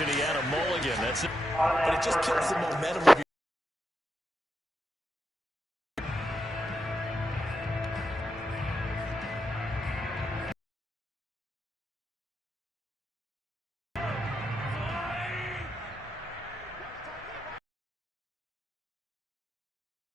He had a mulligan. That's it. But it just kills the momentum of your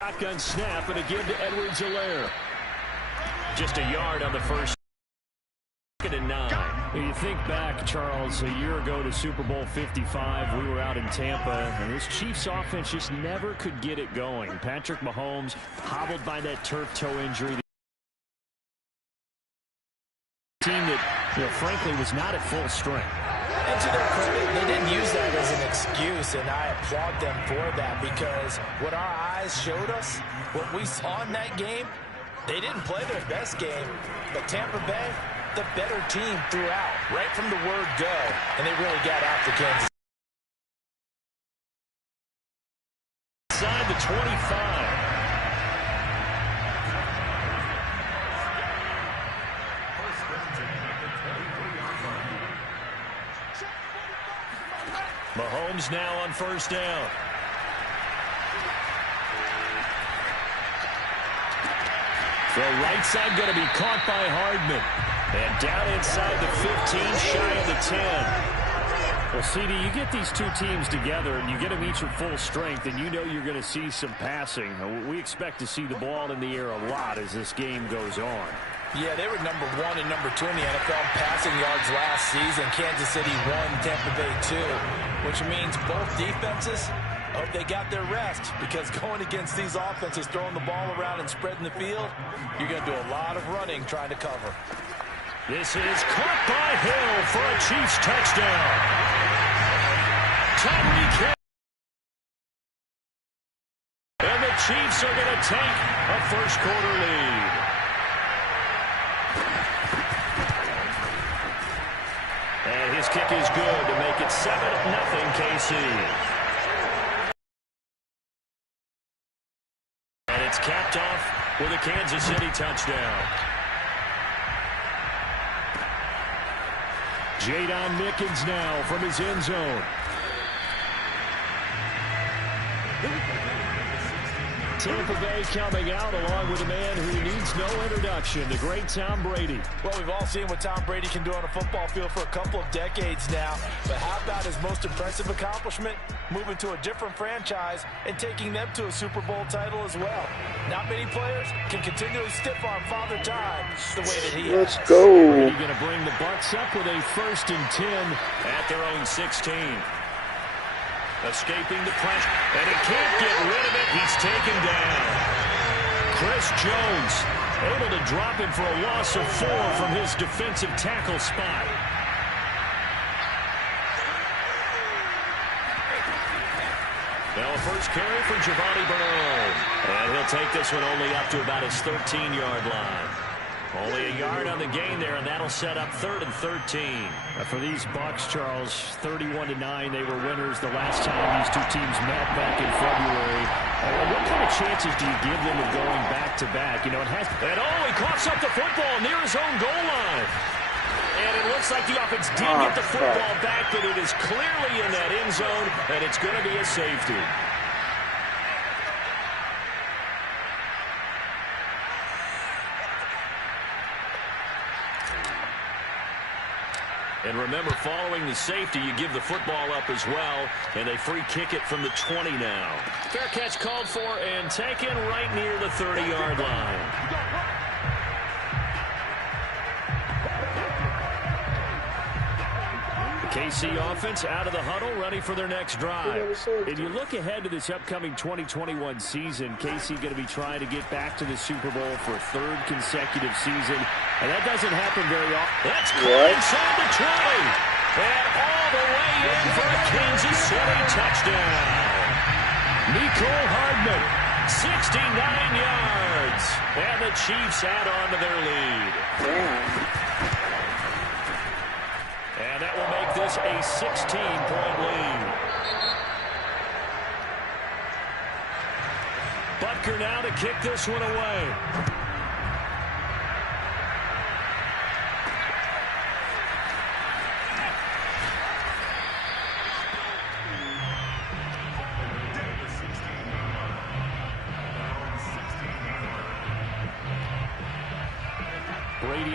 shotgun snap, and again to Edwards-Helaire. Just a yard on the first. Second and 9. You think back, Charles, a year ago to Super Bowl 55, we were out in Tampa, and this Chiefs offense just never could get it going. Patrick Mahomes hobbled by that turf toe injury. The team that, frankly, was not at full strength. And to their credit, they didn't use that as an excuse, and I applaud them for that, because what our eyes showed us, what we saw in that game, they didn't play their best game, but Tampa Bay, the better team throughout, right from the word go, and they really got after Kansas. Inside the 25. Mahomes now on first down. The right side going to be caught by Hardman. And down inside the 15, shy of the 10. Well, CD, you get these two teams together, and you get them each at full strength, and you know you're going to see some passing. We expect to see the ball in the air a lot as this game goes on. Yeah, they were number 1 and number 2 in the NFL in passing yards last season. Kansas City 1, Tampa Bay 2, which means both defenses hope they got their rest, because going against these offenses, throwing the ball around and spreading the field, you're going to do a lot of running trying to cover. This is caught by Hill for a Chiefs touchdown. Tyreek Hill. And the Chiefs are going to take a first quarter lead. And his kick is good to make it 7-0 KC. And it's capped off with a Kansas City touchdown. Jadon Mickens now from his end zone. Tampa Bay coming out along with a man who needs no introduction, the great Tom Brady. Well, we've all seen what Tom Brady can do on a football field for a couple of decades now. But how about his most impressive accomplishment? Moving to a different franchise and taking them to a Super Bowl title as well. Not many players can continually stiff-arm Father Time the way that he has. Let's go. Brady going to bring the Bucs up with a 1st and 10 at their own 16. Escaping the pressure, and he can't get rid of it. He's taken down. Chris Jones able to drop him for a loss of 4 from his defensive tackle spot. Now a first carry for Giovanni Bernard. And he'll take this one only up to about his 13-yard line. Only a yard on the gain there, and that'll set up 3rd and 13. For these Bucs, Charles, 31-9, they were winners the last time these two teams met back in February. What kind of chances do you give them of going back-to-back? You know, it has. And he coughs up the football near his own goal line. And it looks like the offense did get the football back, but it is clearly in that end zone, and it's going to be a safety. And remember, following the safety, you give the football up as well, and they free kick it from the 20 now. Fair catch called for and taken right near the 30-yard line. KC offense out of the huddle, ready for their next drive. And you look ahead to this upcoming 2021 season, KC going to be trying to get back to the Super Bowl for a 3rd consecutive season, and that doesn't happen very often. That's caught inside the 20, and all the way in for a Kansas City touchdown. Nicole Hardman, 69 yards, and the Chiefs add on to their lead. And that will make this a 16-point lead. Butker now to kick this one away.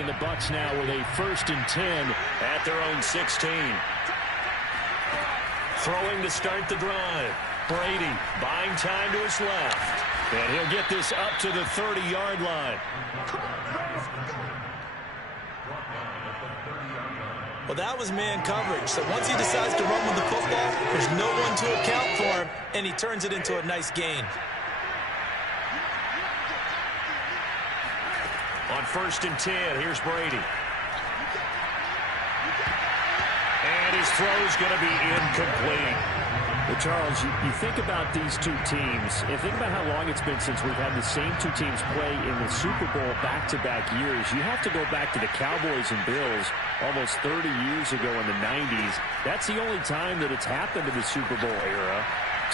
And the Bucs now with a 1st and 10 at their own 16. Throwing to start the drive. Brady buying time to his left. And he'll get this up to the 30-yard line. Well, that was man coverage. So once he decides to run with the football, there's no one to account for him, and he turns it into a nice gain. On 1st and 10, here's Brady. And his throw's going to be incomplete. Well, Charles, you think about these two teams, and think about how long it's been since we've had the same two teams play in the Super Bowl back-to-back years. You have to go back to the Cowboys and Bills almost 30 years ago in the 90s. That's the only time that it's happened in the Super Bowl era.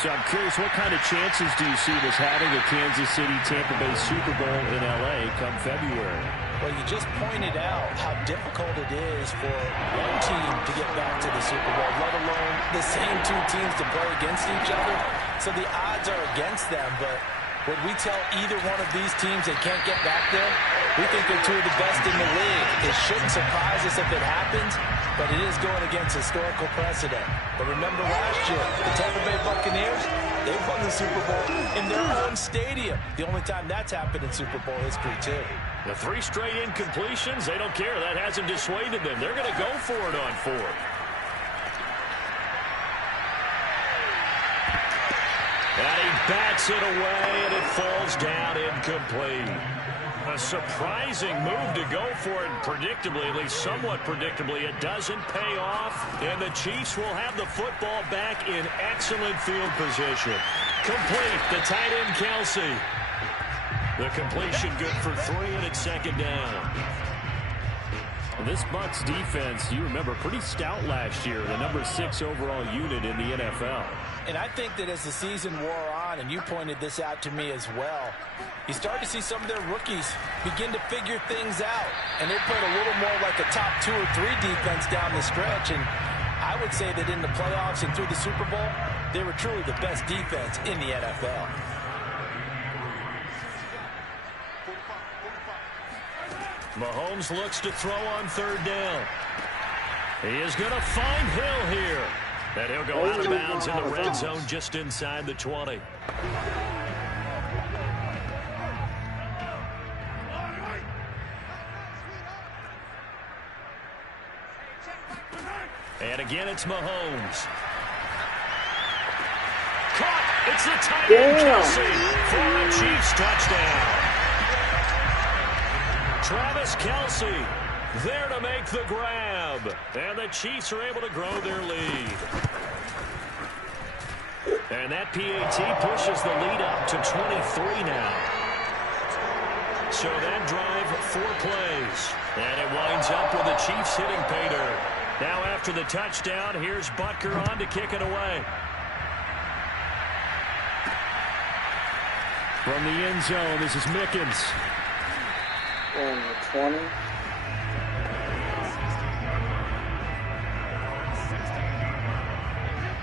So I'm curious, what kind of chances do you see this having a Kansas City-Tampa Bay Super Bowl in L.A. come February? Well, you just pointed out how difficult it is for one team to get back to the Super Bowl, let alone the same two teams to play against each other. So the odds are against them, but would we tell either one of these teams they can't get back there? We think they're two of the best in the league. It shouldn't surprise us if it happens, but it is going against historical precedent. But remember last year, the Tampa Bay Buccaneers, they won the Super Bowl in their own stadium. The only time that's happened in Super Bowl history, too. The 3 straight incompletions, they don't care. That hasn't dissuaded them. They're going to go for it on 4th. And he bats it away, and it falls down incomplete. A surprising move to go for it, and predictably, at least somewhat predictably, it doesn't pay off, and the Chiefs will have the football back in excellent field position. Complete, the tight end Kelsey. The completion good for 3, and it's 2nd down. This Bucs defense, you remember, pretty stout last year, the number 6 overall unit in the NFL. And I think that as the season wore on, and you pointed this out to me as well, you start to see some of their rookies begin to figure things out. And they played a little more like a top 2 or 3 defense down the stretch. And I would say that in the playoffs and through the Super Bowl, they were truly the best defense in the NFL. Mahomes looks to throw on 3rd down. He is going to find Hill here. And he'll go out of bounds in the red zone just inside the 20. And again, it's Mahomes. Caught! It's the tight end, Kelsey, for a Chiefs touchdown. Travis Kelsey there to make the grab. And the Chiefs are able to grow their lead. And that PAT pushes the lead up to 23 now. So that drive, 4 plays. And it winds up with the Chiefs hitting pay dirt. Now after the touchdown, here's Butker on to kick it away. From the end zone, this is Mickens. On the 20.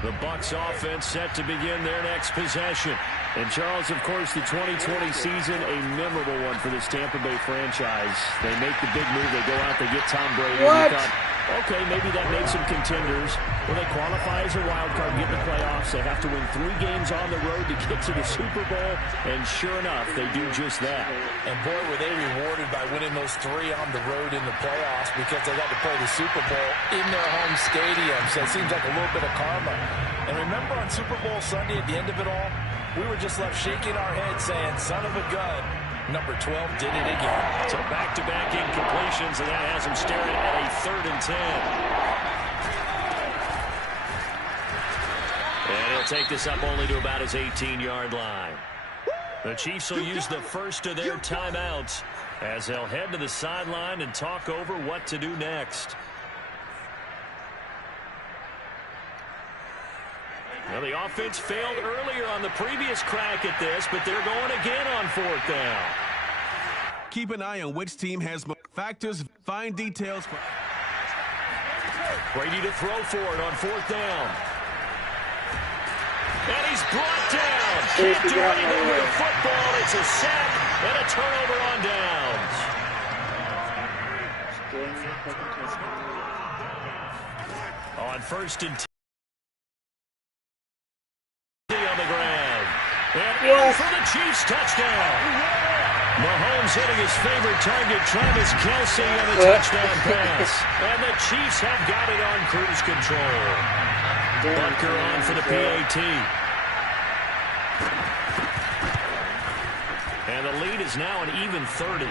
The Bucs offense set to begin their next possession. And Charles, of course, the 2020 season, a memorable one for this Tampa Bay franchise. They make the big move. They go out, they get Tom Brady. What? And we thought, okay, maybe that makes them contenders. Well, they qualify as a wild card, get in the playoffs. They have to win 3 games on the road to get to the Super Bowl. And sure enough, they do just that. And boy, were they rewarded by winning those 3 on the road in the playoffs because they got to play the Super Bowl in their home stadium. So it seems like a little bit of karma. And remember on Super Bowl Sunday at the end of it all, we were just left shaking our heads saying, son of a gun, number 12 did it again. So back-to-back incompletions, and that has them staring at a 3rd and 10. And he'll take this up only to about his 18-yard line. The Chiefs will use the first of their timeouts as they'll head to the sideline and talk over what to do next. Well, the offense failed earlier on the previous crack at this, but they're going again on 4th down. Keep an eye on which team has more factors, fine details. Brady to throw for it on 4th down. And he's brought down. Can't do anything with the football. It's a sack and a turnover on downs. On first and 10 on the ground. And in for the Chiefs touchdown. Mahomes hitting his favorite target, Travis Kelce, on the touchdown pass. And the Chiefs have got it on cruise control. Butker on for the PAT. And the lead is now an even 30.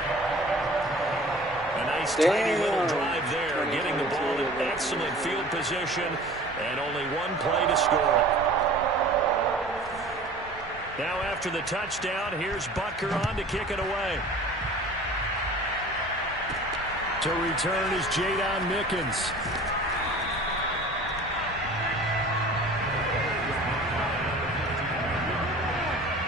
A nice tiny little drive there, getting the ball in excellent field position, and only one play to score it. Now after the touchdown, here's Butker on to kick it away. To return is Jadon Mickens.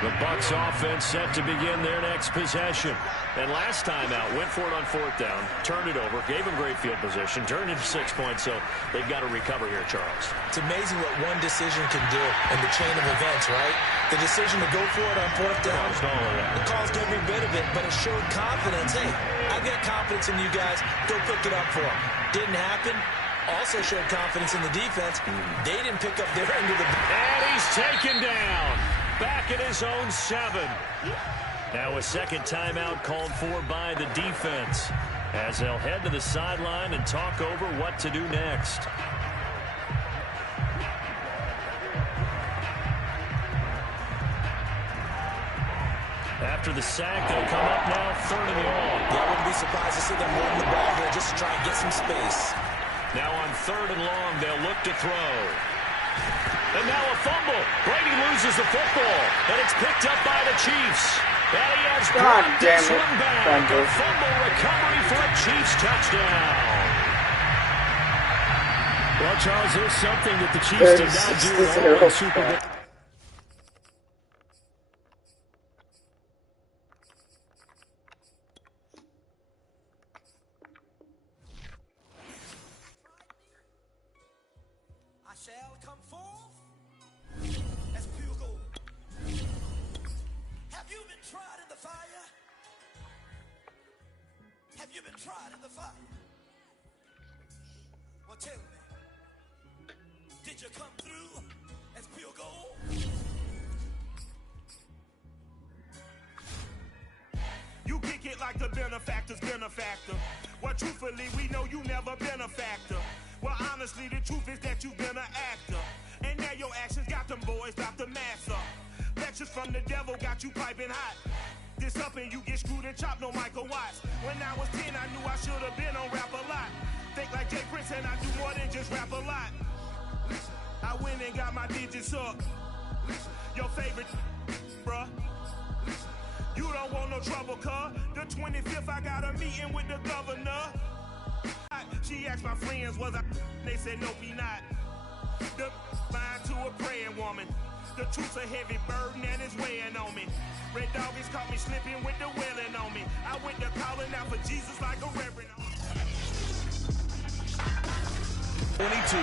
The Bucs offense set to begin their next possession. And last time out, went for it on fourth down, turned it over, gave them great field position, turned it to 6 points, so they've got to recover here, Charles. It's amazing what one decision can do in the chain of events, right? The decision to go for it on fourth down. It caused every bit of it, but it showed confidence. Hey, I've got confidence in you guys. Go pick it up for them. Didn't happen. Also showed confidence in the defense. They didn't pick up their end of the... And he's taken down. Back at his own 7. Now a second timeout called for by the defense as they'll head to the sideline and talk over what to do next. After the sack, they'll come up now 3rd and long. Yeah, I wouldn't be surprised to see them run the ball here just to try and get some space. Now on 3rd and long, they'll look to throw. And now a fumble. Brady loses the football, and it's picked up by the Chiefs. And he has brought this one back. A fumble recovery for a Chiefs touchdown. Well, Charles, there's something that the Chiefs did not do in all the Super Bowl. Benefactor. Well, truthfully, we know you never been a factor. Well, honestly, the truth is that you've been an actor. And now your actions got them boys about to mass up. Lectures from the devil got you piping hot. This up and you get screwed and chopped, no Michael Watts. When I was 10, I knew I should have been on rap a lot. Think like Jay Prince and I do more than just rap a lot. I went and got my digits up. Your favorite, bruh. You don't want no trouble, cuz. The 25th, I got a meeting with the governor. She asked my friends, was I? They said, nope, he not. The line to a praying woman. The truth's a heavy burden and it's weighing on me. Red Doggies caught me slipping with the wailing on me. I went to calling out for Jesus like a reverend. 22,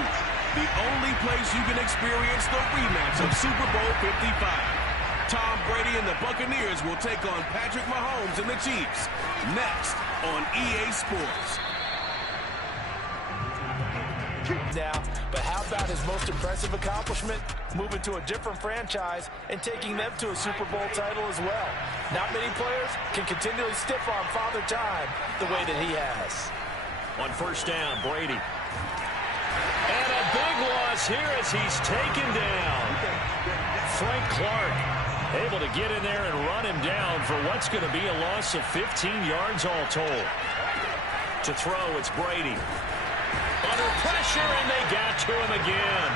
the only place you can experience the rematch of Super Bowl 55. Tom Brady and the Buccaneers will take on Patrick Mahomes and the Chiefs next on EA Sports. Now, but how about his most impressive accomplishment? Moving to a different franchise and taking them to a Super Bowl title as well. Not many players can continually stiff-arm Father Time the way that he has. On first down, Brady. And a big loss here as he's taken down. Frank Clark able to get in there and run him down for what's going to be a loss of 15 yards all told. To throw, it's Brady. Under pressure, and they got to him again.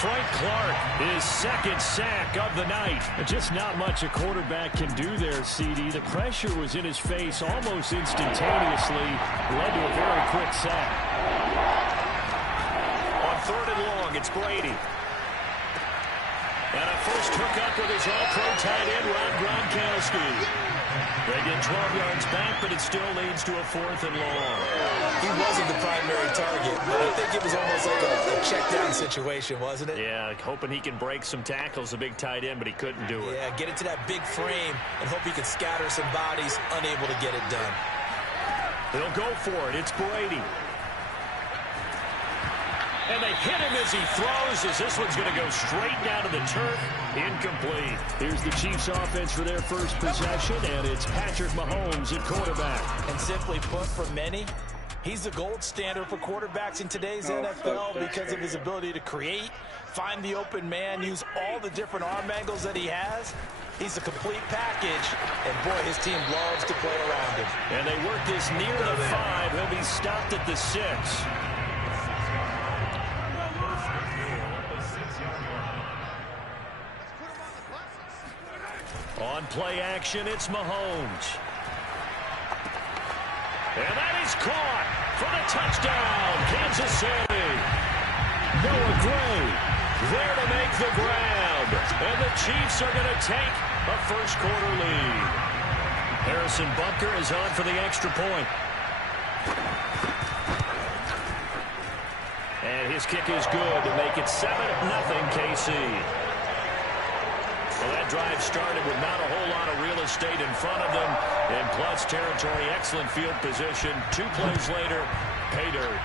Frank Clark, his second sack of the night. Just not much a quarterback can do there, CD. The pressure was in his face almost instantaneously. Led to a very quick sack. On 3rd and long, it's Brady. And a first hookup with his all-pro tight end, Rob Gronkowski. They get 12 yards back, but it still leads to a 4th and long. He wasn't the primary target, but I think it was almost like a check-down situation, wasn't it? Yeah, hoping he can break some tackles, a big tight end, but he couldn't do it. Yeah, get it to that big frame and hope he can scatter some bodies, unable to get it done. He'll go for it. It's Brady. And they hit him as he throws, as this one's going to go straight down to the turf. Incomplete. Here's the Chiefs offense for their first possession, and it's Patrick Mahomes at quarterback. And simply put, for many, he's the gold standard for quarterbacks in today's NFL because of his ability to create, find the open man, use all the different arm angles that he has. He's a complete package, and boy, his team loves to play around him. And they work this near the 5. He'll be stopped at the 6. On play action, it's Mahomes. And that is caught for the touchdown, Kansas City. Noah Gray there to make the grab. And the Chiefs are going to take a first-quarter lead. Harrison Butker is on for the extra point. And his kick is good to make it 7-0 KC. Well, that drive started with not a whole lot of real estate in front of them. In plus territory, excellent field position. 2 plays later, pay dirt.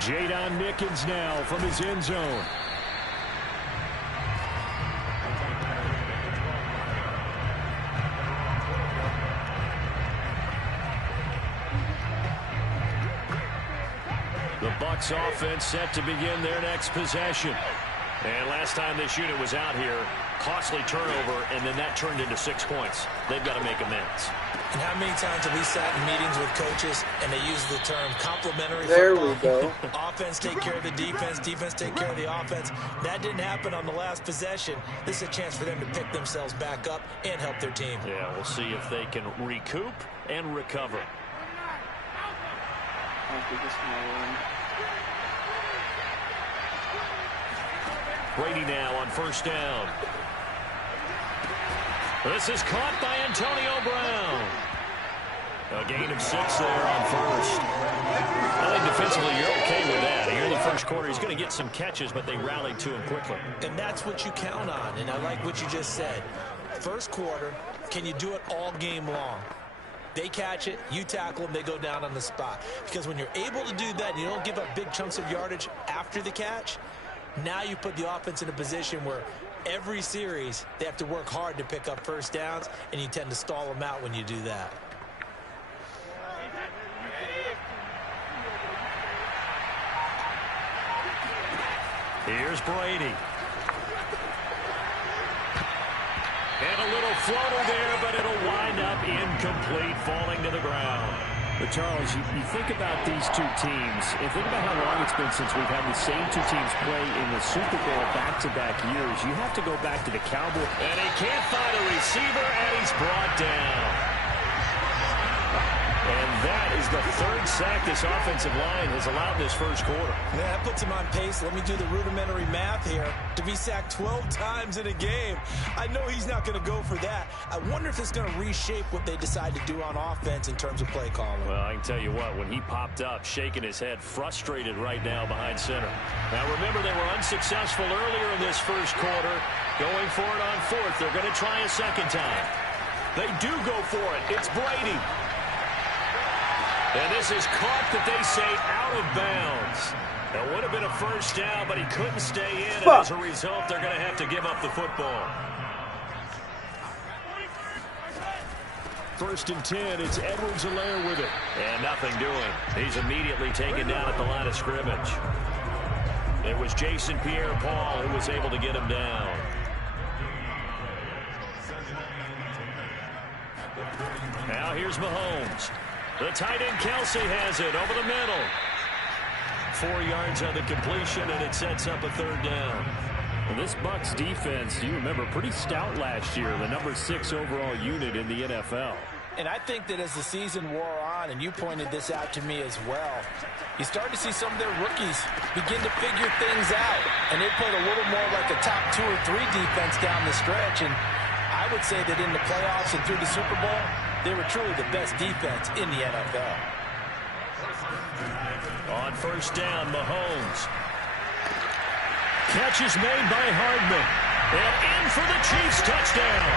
Jadon Mickens now from his end zone. The Bucs offense set to begin their next possession. And last time this unit was out here, costly turnover, and then that turned into 6 points. They've got to make amends. And how many times have we sat in meetings with coaches and they use the term complementary There football? we go. Offense take care of the defense, defense take care of the offense. That didn't happen on the last possession. This is a chance for them to pick themselves back up and help their team. Yeah, we'll see if they can recoup and recover. Brady now on first down. This is caught by Antonio Brown. A gain of 6 there on first. I think defensively you're okay with that. Here in the first quarter, he's going to get some catches, but they rallied to him quickly. And that's what you count on, and I like what you just said. First quarter, can you do it all game long? They catch it, you tackle them, they go down on the spot. Because when you're able to do that and you don't give up big chunks of yardage after the catch, now you put the offense in a position where every series they have to work hard to pick up first downs, and you tend to stall them out when you do that. Here's Brady. And a little floater there, but it'll wind up incomplete, falling to the ground. But Charles, you think about these two teams, and think about how long it's been since we've had the same two teams play in the Super Bowl back-to-back years. You have to go back to the Cowboys. And he can't find a receiver, and he's brought down. And that is the 3rd sack this offensive line has allowed this first quarter. Yeah, that puts him on pace. Let me do the rudimentary math here. To be sacked 12 times in a game, I know he's not going to go for that. I wonder if it's going to reshape what they decide to do on offense in terms of play calling. Well, I can tell you what, when he popped up, shaking his head, frustrated right now behind center. Now, remember, they were unsuccessful earlier in this first quarter. Going for it on 4th. They're going to try a second time. They do go for it. It's Brady. And this is caught, that they say, out of bounds. That would have been a first down, but he couldn't stay in. And as a result, they're going to have to give up the football. 1st and 10, it's Edwards-Helaire with it. And nothing doing. He's immediately taken down at the line of scrimmage. It was Jason Pierre-Paul who was able to get him down. Now here's Mahomes. The tight end Kelsey has it over the middle. 4 yards on the completion, and it sets up a 3rd down. Well, this Bucs defense, you remember, pretty stout last year, the number 6 overall unit in the NFL. And I think that as the season wore on, and you pointed this out to me as well, you start to see some of their rookies begin to figure things out. And they played a little more like a top 2 or 3 defense down the stretch. And I would say that in the playoffs and through the Super Bowl, they were truly the best defense in the NFL. On first down, Mahomes. Catch is made by Hardman. And in for the Chiefs touchdown.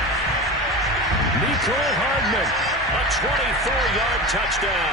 Mecole Hardman A 24-yard touchdown.